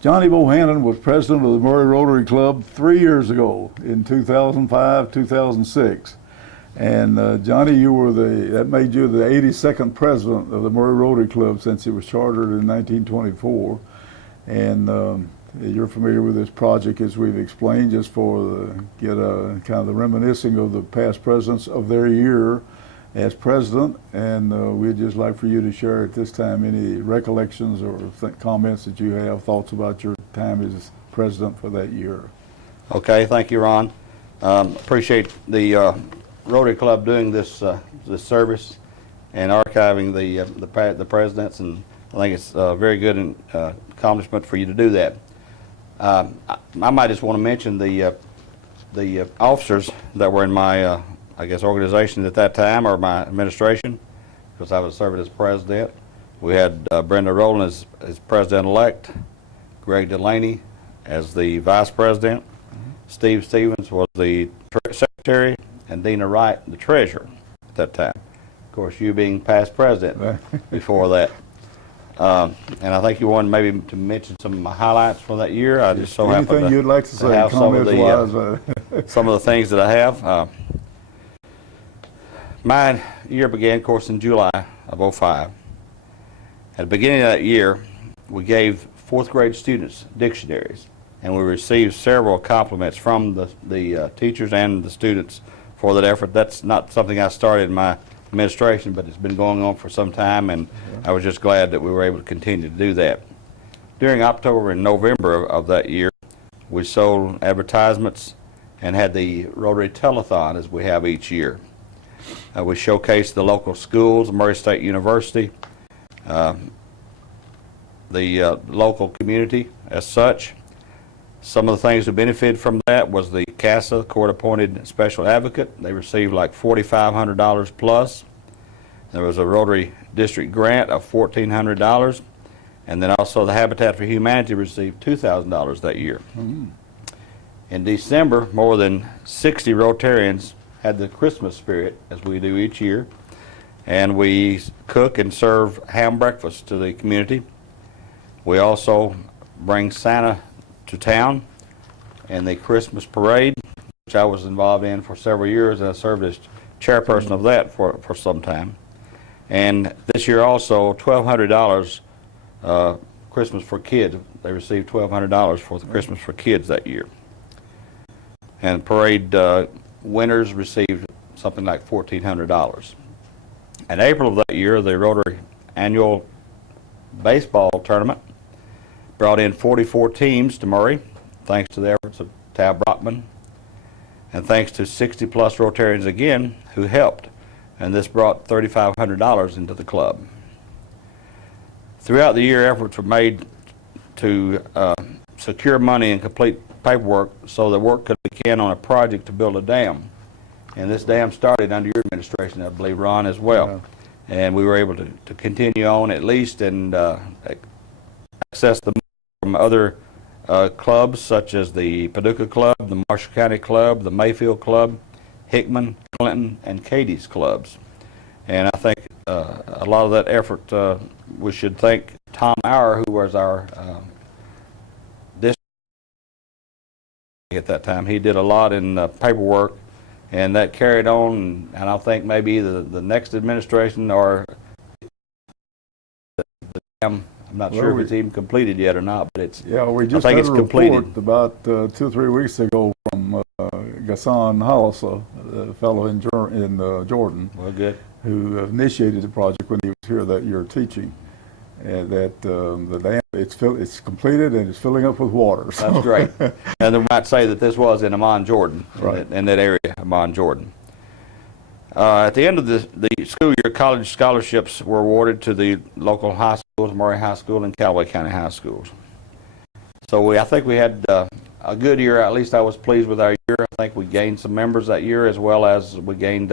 Johnny Bohannon was president of the Murray Rotary Club 3 years ago in 2005, 2006. And Johnny, that made you the 82nd president of the Murray Rotary Club since it was chartered in 1924. And you're familiar with this project, as we've explained, just get a kind of the reminiscing of the past presidents of their year as president. And we'd just like for you to share at this time any recollections or comments that you have, thoughts about your time as president for that year. Okay, thank you, Ron. Appreciate the Rotary Club doing this service and archiving the presidents, and I think it's a very good accomplishment for you to do that. I might just want to mention the officers that were in my organization at that time, or my administration, because I was serving as president. We had Brenda Rowland as president-elect, Greg Delaney as the vice president, Steve Stevens was the secretary, and Dina Wright the treasurer at that time. Of course, you being past president before that. And I think you wanted maybe to mention some of my highlights from that year. I just so happened anything you'd like to say, have some of the things that I have. My year began, of course, in July of '05. At the beginning of that year, we gave fourth grade students dictionaries, and we received several compliments from the teachers and the students for that effort. That's not something I started in my administration, but it's been going on for some time, and I was just glad that we were able to continue to do that. During October and November of that year, we sold advertisements and had the Rotary Telethon, as we have each year. We showcased the local schools, Murray State University, the local community as such. Some of the things that benefited from that was the CASA, court-appointed special advocate. They received like $4,500 plus. There was a Rotary District grant of $1,400, and then also the Habitat for Humanity received $2,000 that year. In December, more than 60 Rotarians had the Christmas spirit, as we do each year, and we cook and serve ham breakfast to the community. We also bring Santa to town and the Christmas parade, which I was involved in for several years, and I served as chairperson of that for some time. And this year also, $1,200 Christmas for kids. They received $1,200 for the Christmas for kids that year. And parade winners received something like $1,400. In April of that year, the Rotary annual baseball tournament brought in 44 teams to Murray, thanks to the efforts of Tab Brockman, and thanks to 60 plus Rotarians again who helped, and this brought $3,500 into the club. Throughout the year, efforts were made to secure money and complete paperwork so that work could begin on a project to build a dam. And this dam started under your administration, I believe, Ron, as well. Yeah. And we were able to continue on at least and access the money from other clubs such as the Paducah Club, the Marshall County Club, the Mayfield Club, Hickman, Clinton, and Katie's clubs. And I think a lot of that effort, we should thank Tom Auer, who was our district at that time. He did a lot in paperwork, and that carried on, and I think maybe the next administration or I'm not sure if it's even completed yet or not, but it's, yeah, we just I think had it's a completed. report about 2 or 3 weeks ago from Ghassan Halasa, a fellow in Jordan, Well, good. who initiated the project when he was here that year teaching. and that the dam it's completed and it's filling up with water. So. That's great. And they might say that this was in Amman, Jordan, Right. in that area, Amman, Jordan. At the end of the school year, college scholarships were awarded to the local high schools, Murray High School and Callaway County High Schools. So I think we had a good year. At least I was pleased with our year. I think we gained some members that year, as well as we gained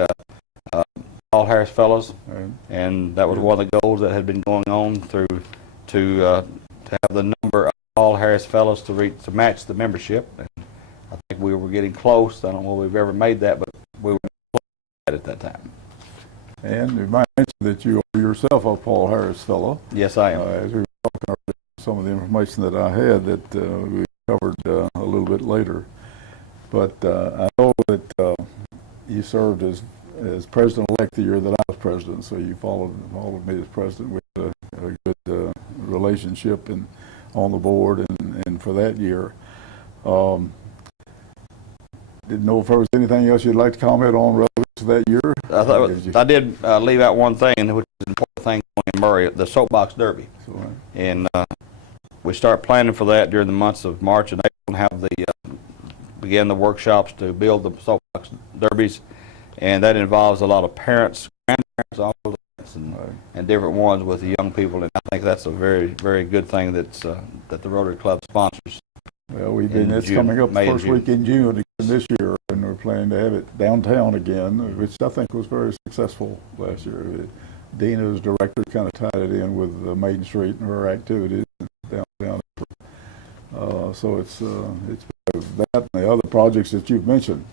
Paul Harris Fellows, Right. and that was one of the goals that had been going on to have the number of Paul Harris Fellows to match the membership. And I think we were getting close. I don't know if we've ever made that, but we were close at that time. And you might mention that you are yourself a Paul Harris Fellow. Yes, I am. As we were talking earlier, some of the information that I had that we covered a little bit later. But I know that you served as president-elect the year that I was president, so you followed me as president. We had a good relationship on the board, and for that year. Didn't know if there was anything else you'd like to comment on relative to that year. I did leave out one thing, which is an important thing in Murray, the soapbox derby. And we start planning for that during the months of March and April, and have begin the workshops to build the soapbox derbies. And that involves a lot of parents, grandparents, uncles, and different ones with the young people. And I think that's a very, very good thing that the Rotary Club sponsors. Well, it's coming up the first week in June again this year, and we're planning to have it downtown again, which I think was very successful last year. Dina, as director, kind of tied it in with Main Street and her activities downtown. So it's that and the other projects that you've mentioned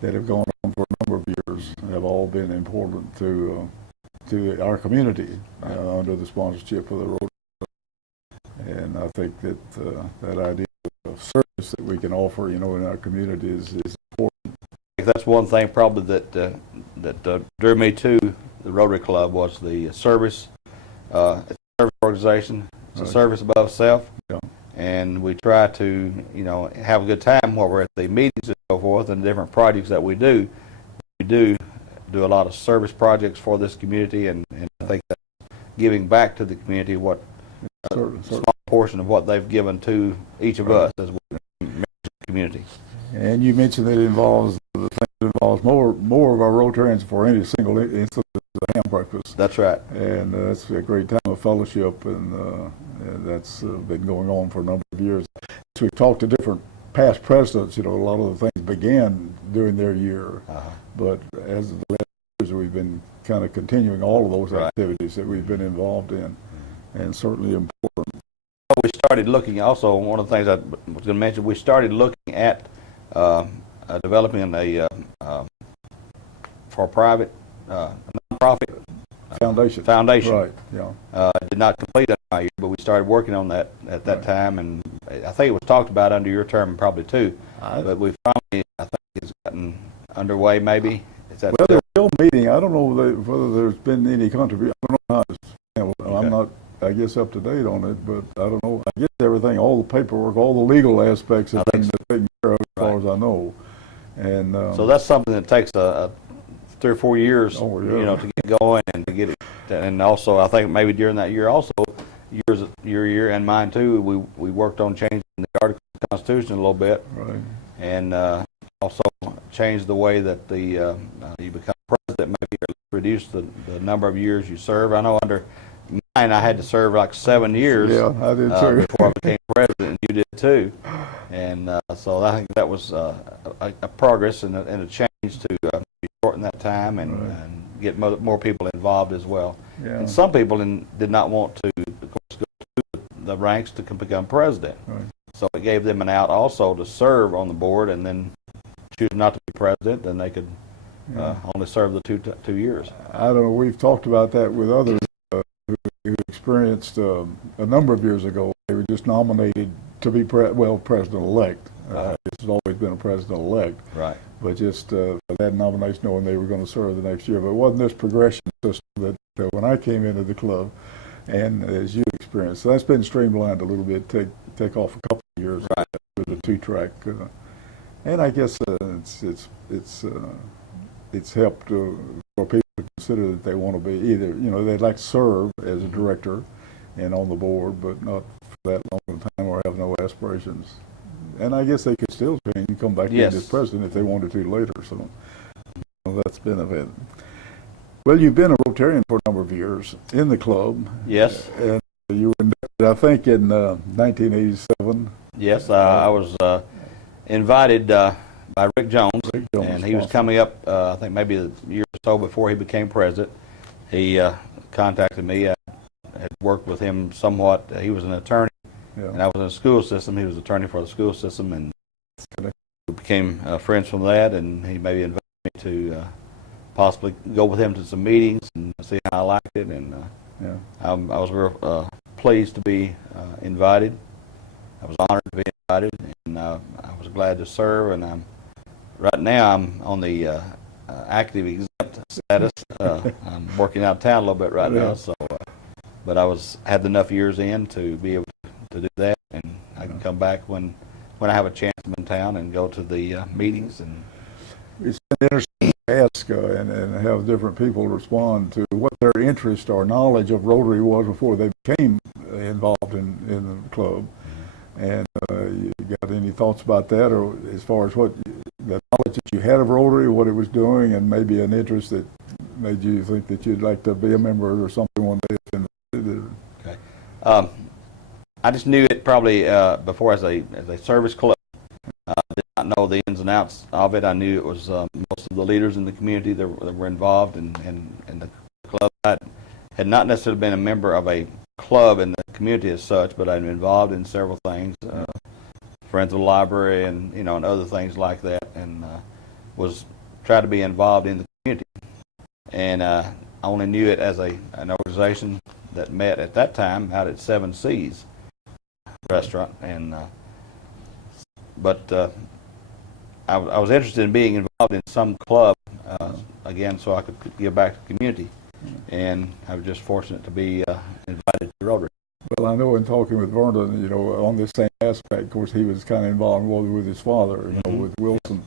that have gone on for a number of years have all been important to our community under the sponsorship of the Rotary. And I think that that idea of service that we can offer, in our community is important. That's one thing probably that drew me to the Rotary Club was the service. It's a service organization. It's a service above self. Yeah. And we try to, have a good time while we're at the meetings and so forth and the different projects that we do. We do a lot of service projects for this community, and I think that giving back to the community what a small portion of what they've given to each of us as members of the community. And you mentioned that it involves more of our Rotarians for any single instance of ham breakfast. That's right. And that's a great time of fellowship, and that's been going on for a number of years. So we've talked to different past presidents. A lot of the things began during their year, but as of the last years, we've been kind of continuing all of those activities that we've been involved in, and certainly important. We started looking also, one of the things I was going to mention, we started looking at developing a for private nonprofit foundation. Right. Yeah. Did not complete that my year, but we started working on that at that time, and I think it was talked about under your term probably too. But we finally, I think, it's gotten underway. Maybe is that? Well, there's still meeting. I don't know whether there's been any contribution. I don't know how it's handled. I'm not, I guess, up to date on it, but I don't know. I guess everything, all the paperwork, all the legal aspects have been taken care of as far as I know. And so that's something that takes 3 or 4 years, to get going and to get it. And also, I think maybe during that year, also your year and mine too, we worked on changing the Article of the Constitution a little bit, and also changed the way that you become president, maybe reduce the number of years you serve. I know under mine, I had to serve like 7 years. Yeah, I did too. Before I became president, and you did too. And so I think that was a progress and a change to shorten that time and get more people involved as well. Yeah. And some people did not want to, of course, go through the ranks to become president. So it gave them an out also to serve on the board, and then choose not to be president, then they could only serve the two years. I don't know. We've talked about that with others who experienced a number of years ago. They were just nominated to be president-elect. This has always been a president-elect. Right. But just for that nomination, knowing they were going to serve the next year. But it wasn't this progression system that when I came into the club, and as you experienced. So that's been streamlined a little bit, take off a couple of years with the 2-track. And I guess it's helped for people to consider that they want to be either, they'd like to serve as a director, and on the board, but not for that long a time or have no aspirations. And I guess they could still change and come back in Yes. as president if they wanted to later. So that's been a bit. Well, you've been a Rotarian for a number of years in the club. Yes. And you were inducted, I think, in 1987. Yes, I was invited by Rick Jones, Rick Jones, and he was awesome. coming up, I think maybe a year or so before he became president. He contacted me. I had worked with him somewhat. He was an attorney, and Yeah. I was in the school system. He was attorney for the school system, and Correct. we became friends from that, and he maybe invited me to possibly go with him to some meetings and see how I liked it, and Yeah. I was real pleased to be invited. I was honored to be invited, and I was glad to serve. And right now I'm on the active exempt status. I'm working out of town a little bit right Yeah. now, so but I had enough years in to be able to do that, and I can come back when I have a chance I'm in town and go to the meetings. And It's been interesting to ask and have different people respond to what their interest or knowledge of Rotary was before they became involved in the club. And you got any thoughts about that, or as far as what the knowledge that you had of Rotary, what it was doing, and maybe an interest that made you think that you'd like to be a member or something one day? okay. I just knew it probably before as a service club. I did not know the ins and outs of it. I knew it was most of the leaders in the community that were involved in the club. I had not necessarily been a member of a club in the community as such, but I'd been involved in several things, Friends of the Library, and and other things like that, and was tried to be involved in the community. And I only knew it as an organization that met at that time out at Seven Seas restaurant, and but I was interested in being involved in some club again, so I could give back to the community. And I was just fortunate to be invited to Rotary. Well, I know in talking with Vernon, on this same aspect, of course, he was kind of involved with his father, with Wilson.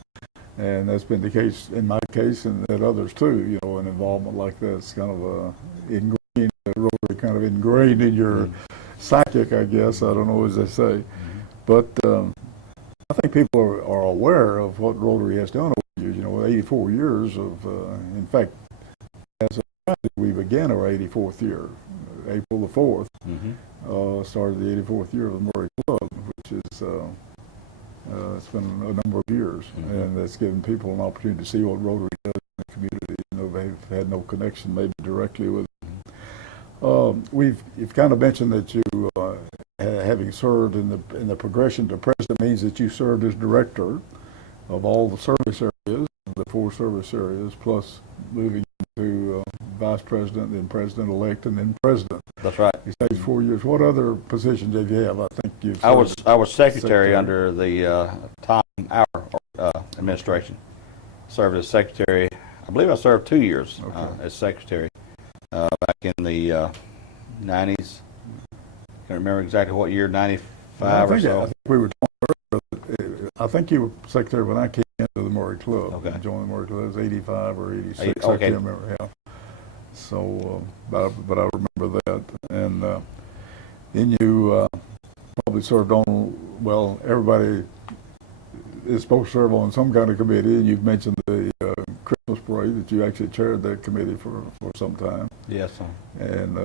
And that's been the case in my case and that others too, an involvement like that's kind of ingrained, Rotary kind of ingrained in your psychic, I guess. I don't know as they say. But I think people are aware of what Rotary has done over the years, with 84 years of, in fact, as a society, we began our 84th year, April the 4th, started the 84th year of the Murray Club, which is, it's been a number of years, and that's given people an opportunity to see what Rotary does in the community. They've had no connection maybe directly with it. You've kind of mentioned that you, having served in the progression to president, means that you served as director of all the service areas, the 4 service areas, plus moving to vice president, then president-elect, and then president. That's right. You stayed 4 years. What other positions did you have? I think you. I was secretary under the Tom Hour administration. Served as secretary. I believe I served 2 years as secretary back in the 90s. Can't remember exactly what year, 95 or so. I think we were talking earlier. I think you were secretary when I came into the Murray Club. Okay. I joined the Murray Club. It was 85 or 86. Okay. I can't remember. Yeah. So, but I remember that. And then you probably served on. Well, everybody is supposed to serve on some kind of committee. And you've mentioned the Christmas parade that you actually chaired that committee for some time. Yes. And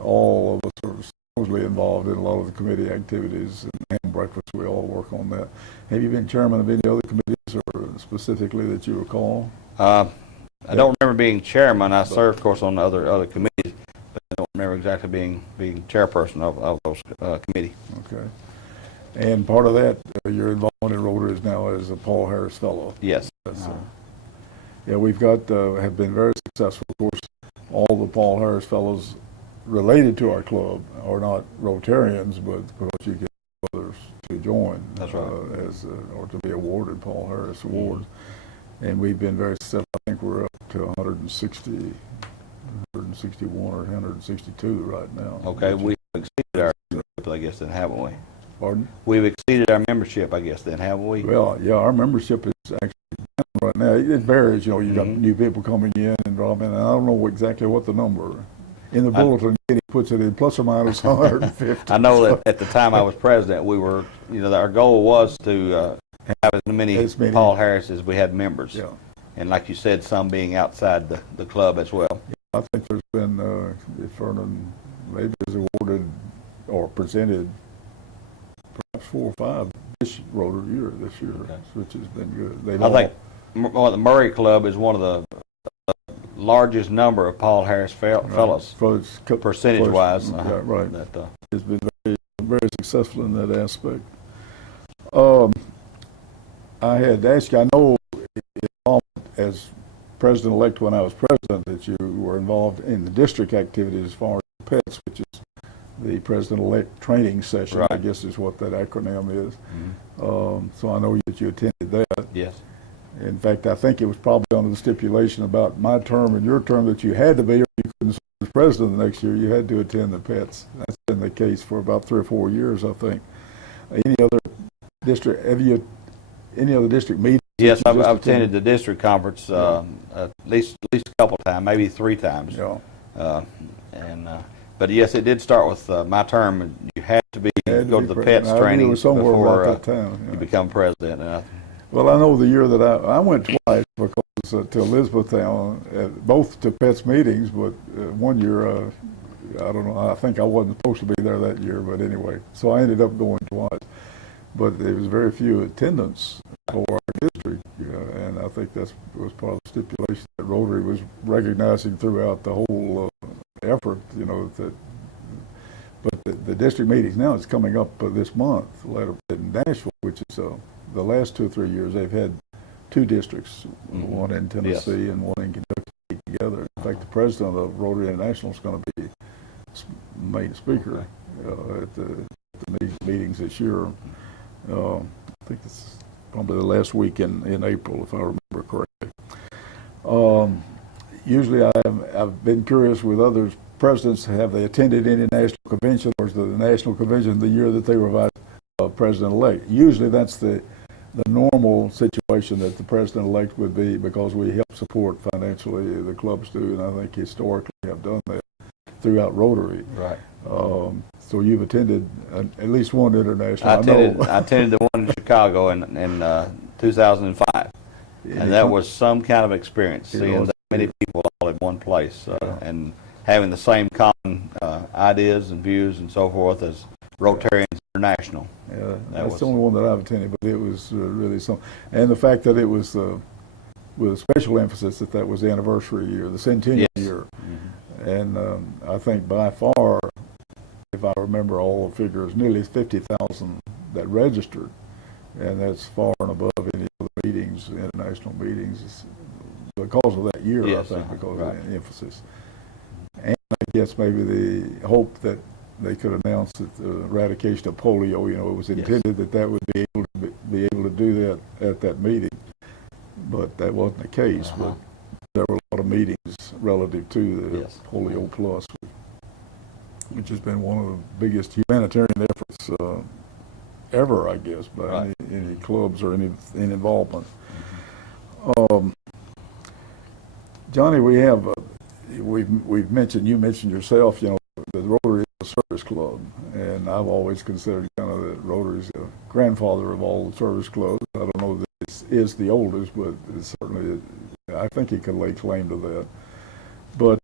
all of us are supposedly involved in a lot of the committee activities and ham breakfast. We all work on that. Have you been chairman of any other committees, or specifically that you recall? I don't remember being chairman. I served, of course, on other committees, but I don't remember exactly being chairperson of those committees. Okay. And part of that, your involvement in Rotary now as a Paul Harris Fellow. Yes. Yeah, we've got have been very successful. Of course, all the Paul Harris Fellows related to our club are not Rotarians, but because you get others to join. That's right. Or to be awarded Paul Harris Awards. And we've been very successful. I think we're up to 161 or 162 right now. Okay, we've exceeded our membership, I guess, then, haven't we? Pardon? We've exceeded our membership, I guess, then, haven't we? Well, yeah, our membership is actually down right now. It varies, you got new people coming in and dropping, and I don't know exactly what the number. in the bulletin, he puts it in plus or minus 150. I know that at the time I was president, we were, our goal was to have as many Paul Harris as we had members. Yeah. And like you said, some being outside the club as well. I think there's been, if Vernon maybe is awarded or presented perhaps 4 or 5 this Rotary year, which has been good. I think the Murray Club is one of the largest number of Paul Harris fellows, percentage-wise. Right. It's been very, very successful in that aspect. I had asked you, I know as president-elect when I was president that you were involved in the district activities as far as PETS, which is the president-elect training session, right. I guess is what that acronym is. Mm-hmm. So I know that you attended that. Yes. In fact, I think it was probably under the stipulation about my term and your term that you had to be, or you couldn't serve as president the next year. You had to attend the PETS. That's been the case for about 3 or 4 years, I think. Any other district meetings? Yes, I've attended the district conference at least a couple of times, maybe 3 times. Yeah. But yes, it did start with my term. You had to go to the PETS training before you become president. Well, I know the year that I went twice because to Elizabethtown, both to PETS meetings, but one year, I don't know, I think I wasn't supposed to be there that year, but anyway, so I ended up going twice. But there was very few attendance for our district, and I think that was part of the stipulation that Rotary was recognizing throughout the whole effort, but the district meetings now is coming up this month, later in Nashville, which is the last 2 or 3 years they've had 2 districts, mm-hmm. one in Tennessee yes. and one in Kentucky together. In fact, the president of Rotary International is going to be main speaker at the meetings this year. I think it's probably the last week in April, if I remember correctly. Usually I've been curious with other presidents, have they attended any national convention, or is the national convention the year that they were vice president-elect? Usually that's the normal situation that the president-elect would be, because we help support financially, the clubs do, and I think historically have done that throughout Rotary. Right. So you've attended at least one international. I attended the one in Chicago in 2005, and that was some kind of experience, seeing that many people all in one place and having the same common ideas and views and so forth as Rotarians International. Yeah, that's the only one that I've attended, but it was really something. And the fact that it was with a special emphasis that was the anniversary year, the centennial yes. year. Mm-hmm. And I think by far, if I remember all the figures, nearly 50,000 that registered, and that's far and above any other meetings, international meetings, because of that year, yes, I think, because right. of the emphasis. And I guess maybe the hope that they could announce that the eradication of polio, it was intended yes. that would be able to do that at that meeting, but that wasn't the case. But there were a lot of meetings relative to the yes. Polio Plus, which has been one of the biggest humanitarian efforts ever, I guess, by right. any clubs or any involvement. Mm-hmm. Johnny, we've mentioned, you mentioned yourself, the Rotary is a service club, and I've always considered kind of that Rotary's the grandfather of all the service clubs. I don't know that it is the oldest, but it's certainly, I think he could lay claim to that. But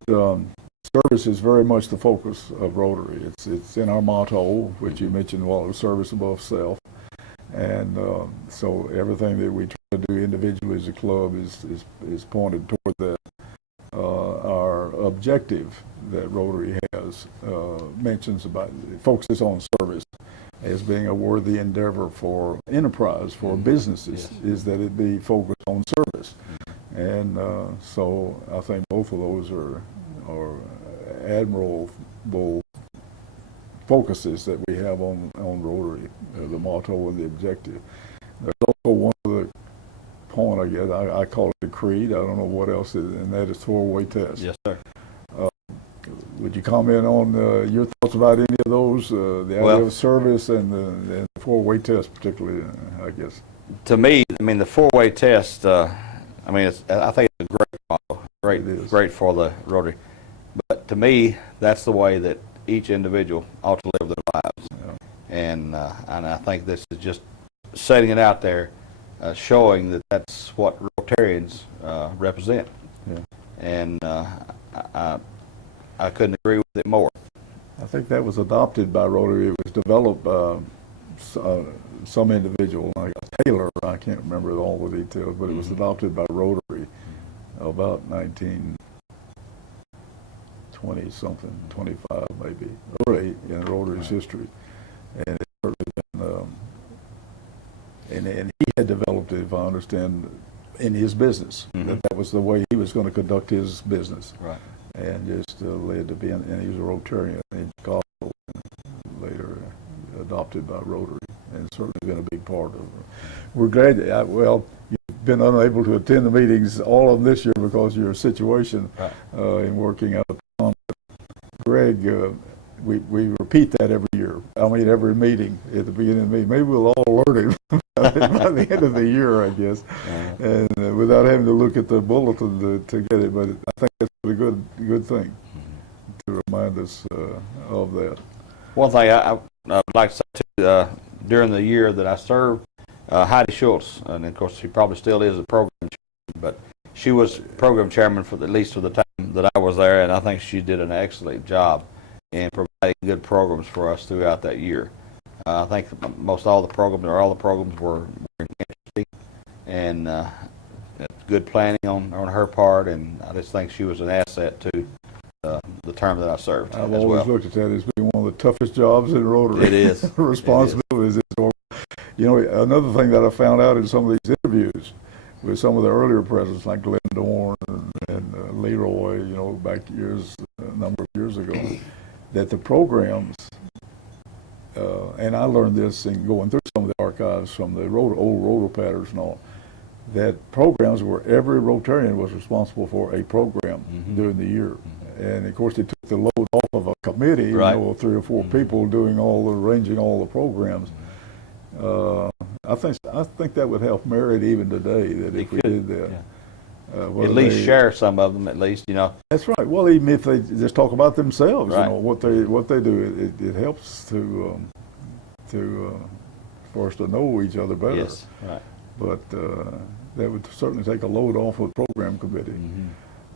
service is very much the focus of Rotary. It's in our motto, which you mentioned, service above self. And so everything that we try to do individually as a club is pointed toward that. Our objective that Rotary has focuses on service as being a worthy endeavor for enterprise, for businesses, yes. is that it be focused on service. And so I think both of those are admirable focuses that we have on Rotary, the motto and the objective. There's also one other point, I guess, I call it the creed. I don't know what else is, and that is 4-way test. Yes, sir. Would you comment on your thoughts about any of those, the idea of service and the 4-way test particularly, I guess? To me, the 4-way test, I think it's a great model, great for the Rotary. But to me, that's the way that each individual ought to live their lives. And I think this is just setting it out there, showing that that's what Rotarians represent. Yeah. And I couldn't agree with it more. I think that was adopted by Rotary. It was developed by some individual, like a Taylor. I can't remember all the details, but it was adopted by Rotary about 1920 something, 25 maybe, early in Rotary's history. And it's certainly been, and he had developed it, if I understand, in his business. That was the way he was going to conduct his business. Right. And just led to being, and he was a Rotarian in Chicago, and later adopted by Rotary, and certainly been a big part of it. We're glad that, well, you've been unable to attend the meetings, all of them this year, because of your situation in working out of town. Greg, we repeat that every year. I mean, every meeting at the beginning of the meeting. Maybe we'll all learn it by the end of the year, I guess, and without having to look at the bulletin to get it. But I think that's a good thing to remind us of that. One thing I would like to say too, during the year that I served, Heidi Schultz, and of course she probably still is the program chairman, but she was program chairman for at least for the time that I was there, and I think she did an excellent job in providing good programs for us throughout that year. I think most all the programs, or all the programs, were interesting and good planning on her part, and I just think she was an asset to the term that I served. I've as always well. looked at that as being one of the toughest jobs in Rotary. It is. Responsibilities. You know, another thing that I found out in some of these interviews with some of the earlier presidents, like Glenn Dorn and Leroy, you know, back a number of years ago, that the programs, and I learned this in going through some of the archives from the old Rotopatters and all, that programs where every Rotarian was responsible for a program during the year. And of course, it took the load off of a committee, you know, 3 or 4 people doing arranging all the programs. I think that would help merit even today, that if we did that. At least share some of them, at least, you know. That's right. Well, even if they just talk about themselves, Right. you know, what they do, it helps to for us to know each other better. Yes, right. But that would certainly take a load off of the program committee.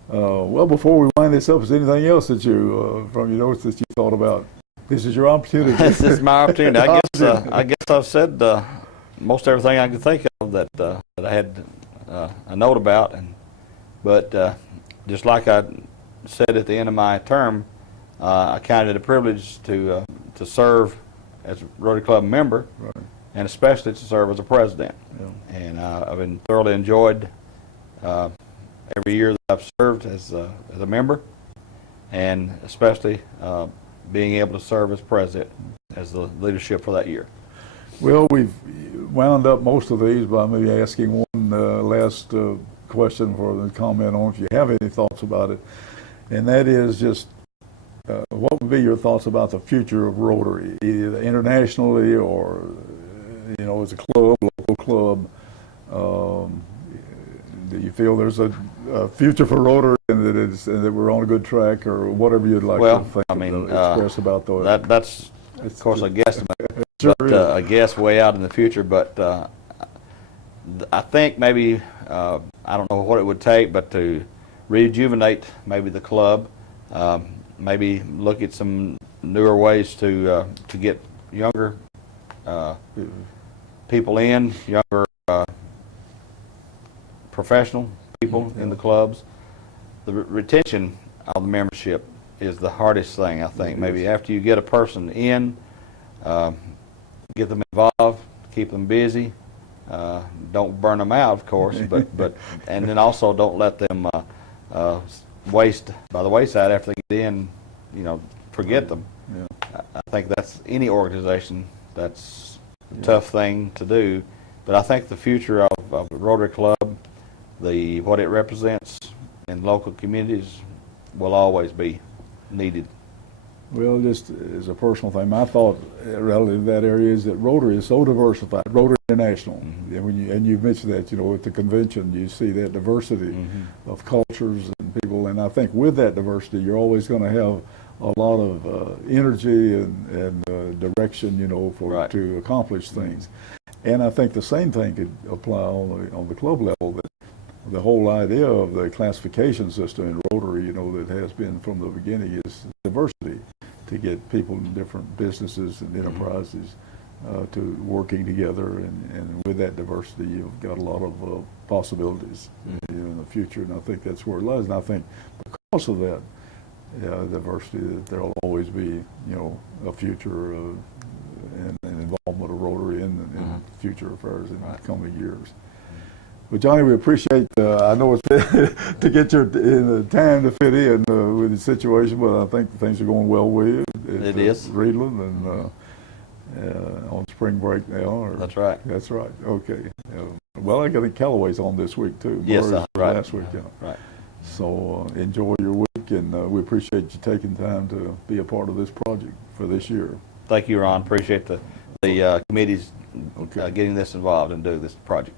Well, before we wind this up, is there anything else that you, from your notes, that you thought about? This is your opportunity. This is my opportunity. I guess I've said most everything I could think of that I had a note about, but just like I said at the end of my term, I counted it a privilege to serve as a Rotary Club member, and especially to serve as a president. And I've been thoroughly enjoyed every year that I've served as a member, and especially being able to serve as president, as the leadership for that year. Well, we've wound up most of these by maybe asking one last question for them to comment on, if you have any thoughts about it, and that is just what would be your thoughts about the future of Rotary, either internationally or, you know, as a club, local club? Do you feel there's a future for Rotary, and that we're on a good track, or whatever you'd like to think, express about those? That's of course a guesstimate, sure but a guess way out in the future. But I think maybe I don't know what it would take, but to rejuvenate maybe the club, maybe look at some newer ways to get younger people in, younger professional people in the clubs. The retention of the membership is the hardest thing, I think. Maybe after you get a person in, get them involved, keep them busy. Don't burn them out, of course, but and then also don't let them waste by the wayside after they get in. You know, forget them. I think that's any organization. That's a tough thing to do, but I think the future of Rotary Club, what it represents in local communities, will always be needed. Well, just as a personal thing, my thought relative to that area is that Rotary is so diversified, Rotary International. Mm-hmm. And you've mentioned that, at the convention, you see that diversity of cultures and people. And I think with that diversity, you're always going to have a lot of energy and direction, Right. to accomplish things. And I think the same thing could apply on the club level. That the whole idea of the classification system in Rotary, that has been from the beginning, is diversity, to get people in different businesses and enterprises to working together, and with that diversity, you've got a lot of possibilities in the future, and I think that's where it lies. And I think because of that diversity, that there'll always be, a future and involvement of Rotary in future affairs in the coming years. Well, Johnny, we appreciate, I know it's to get your time to fit in with the situation, but I think things are going well with you. It is. Reedland and on spring break now. Or, That's right. That's right. Okay. Well, I think Callaway's on this week too. Yes, Murray's right. Last week, yeah. Right. So enjoy your week, and we appreciate you taking time to be a part of this project for this year. Thank you, Ron. Appreciate the committees Okay. getting this involved and do this project.